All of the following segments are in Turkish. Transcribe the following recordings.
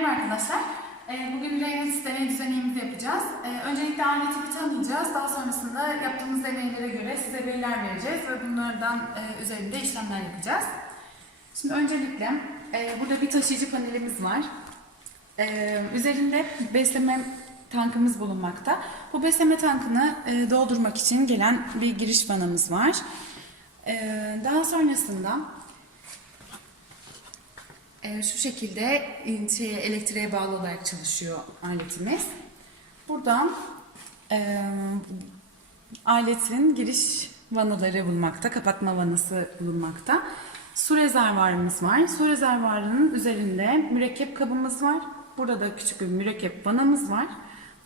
Merhaba arkadaşlar. Ee, Bugün Reynolds deney düzenimizi yapacağız. Ee, Öncelikle aleti bir tanıyacağız. Daha sonrasında yaptığımız deneylere göre size veriler vereceğiz ve bunlardan e, üzerinde işlemler yapacağız. Şimdi öncelikle e, burada bir taşıyıcı panelimiz var. Ee, Üzerinde besleme tankımız bulunmakta. Bu besleme tankını e, doldurmak için gelen bir giriş vanamız var. Daha sonrasında ee, şu şekilde e, şeye, elektriğe bağlı olarak çalışıyor aletimiz. Buradan e, aletin giriş vanaları bulunmakta, kapatma vanası bulunmakta. Su rezervuarımız var. Su rezervuarının üzerinde mürekkep kabımız var. Burada da küçük bir mürekkep vanamız var.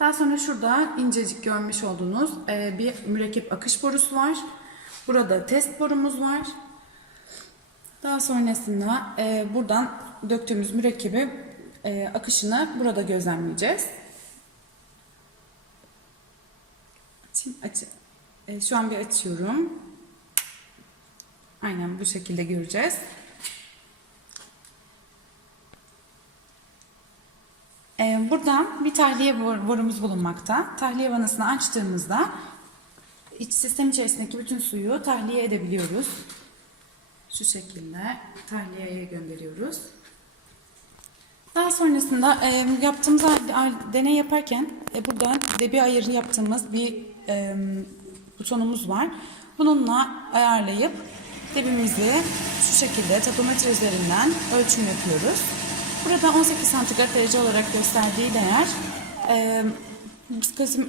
Daha sonra şurada incecik görmüş olduğunuz e, bir mürekkep akış borusu var. Burada test borumuz var. Daha sonrasında e, buradan döktüğümüz mürekkebi e, akışını burada gözlemleyeceğiz. Şimdi aç, e, şu an bir açıyorum. Aynen bu şekilde göreceğiz. E, buradan bir tahliye bor- borumuz bulunmakta. Tahliye vanasını açtığımızda iç sistem içerisindeki bütün suyu tahliye edebiliyoruz. Şu şekilde tahliyeye gönderiyoruz. Daha sonrasında e, yaptığımız deney yaparken e, burada debi ayarı yaptığımız bir e, butonumuz var. Bununla ayarlayıp debimizi şu şekilde tapometre üzerinden ölçüm yapıyoruz. Burada 18 santigrat derece olarak gösterdiği değer e,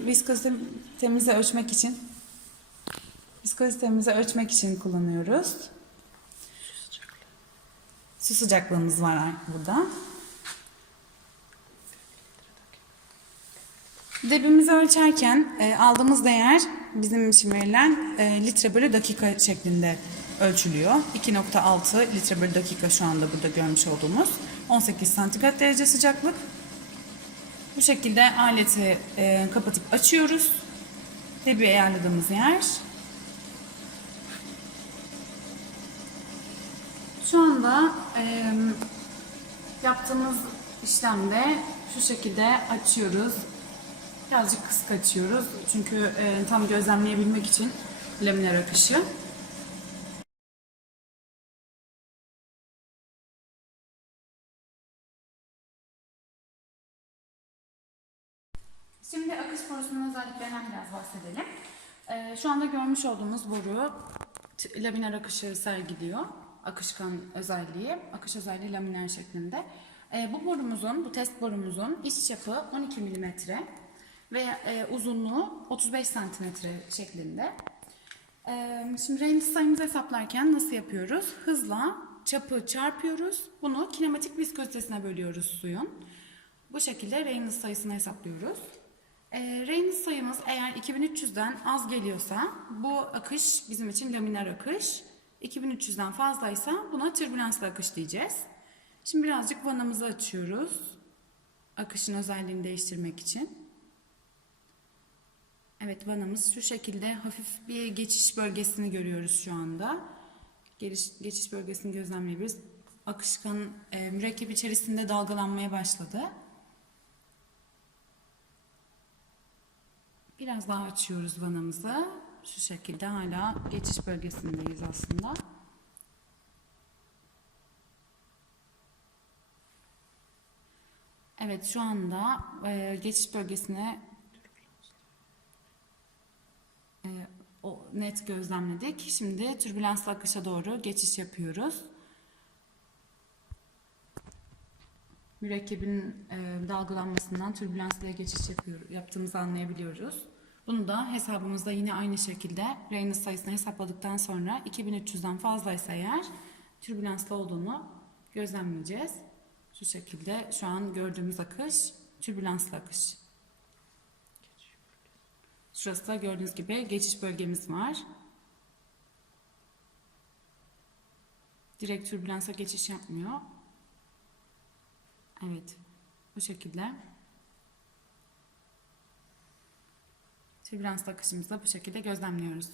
viskozitemizi ölçmek için viskozitemizi ölçmek için kullanıyoruz. Su sıcaklığımız var burada. Debimizi ölçerken e, aldığımız değer bizim için verilen e, litre bölü dakika şeklinde ölçülüyor. 2.6 litre bölü dakika şu anda burada görmüş olduğumuz 18 santigrat derece sıcaklık. Bu şekilde aleti e, kapatıp açıyoruz. Debi ayarladığımız yer. Şu anda e, yaptığımız işlemde şu şekilde açıyoruz. Birazcık kısık açıyoruz. Çünkü e, tam gözlemleyebilmek için laminer akışı. Şimdi akış borusunun özelliklerinden biraz bahsedelim. Ee, şu anda görmüş olduğumuz boru laminer akışı sergiliyor. Akışkan özelliği, akış özelliği laminer şeklinde. Ee, bu borumuzun, bu test borumuzun iç çapı 12 mm ve e, uzunluğu 35 cm şeklinde. Ee, şimdi Reynolds sayımızı hesaplarken nasıl yapıyoruz? Hızla çapı çarpıyoruz. Bunu kinematik viskozitesine bölüyoruz suyun. Bu şekilde Reynolds sayısını hesaplıyoruz. E, Reynolds sayımız eğer 2300'den az geliyorsa bu akış bizim için laminer akış. 2300'den fazlaysa buna türbülanslı akış diyeceğiz. Şimdi birazcık vanamızı açıyoruz. Akışın özelliğini değiştirmek için. Evet vanamız şu şekilde hafif bir geçiş bölgesini görüyoruz şu anda. Geliş, geçiş bölgesini gözlemleyebiliriz. Akışkan e, mürekkep içerisinde dalgalanmaya başladı. Biraz daha açıyoruz vanamızı. Şu şekilde hala geçiş bölgesindeyiz aslında. Evet şu anda e, geçiş bölgesine e, o net gözlemledik. Şimdi türbülanslı akışa doğru geçiş yapıyoruz. mürekkebin e, dalgalanmasından türbülanslıya geçiş yapıyor, yaptığımızı anlayabiliyoruz. Bunu da hesabımızda yine aynı şekilde Reynolds sayısını hesapladıktan sonra 2300'den fazlaysa eğer türbülanslı olduğunu gözlemleyeceğiz. Şu şekilde şu an gördüğümüz akış türbülanslı akış. Şurası da gördüğünüz gibi geçiş bölgemiz var. Direkt türbülansa geçiş yapmıyor. Evet. Bu şekilde. Türbülans akışımızı da bu şekilde gözlemliyoruz.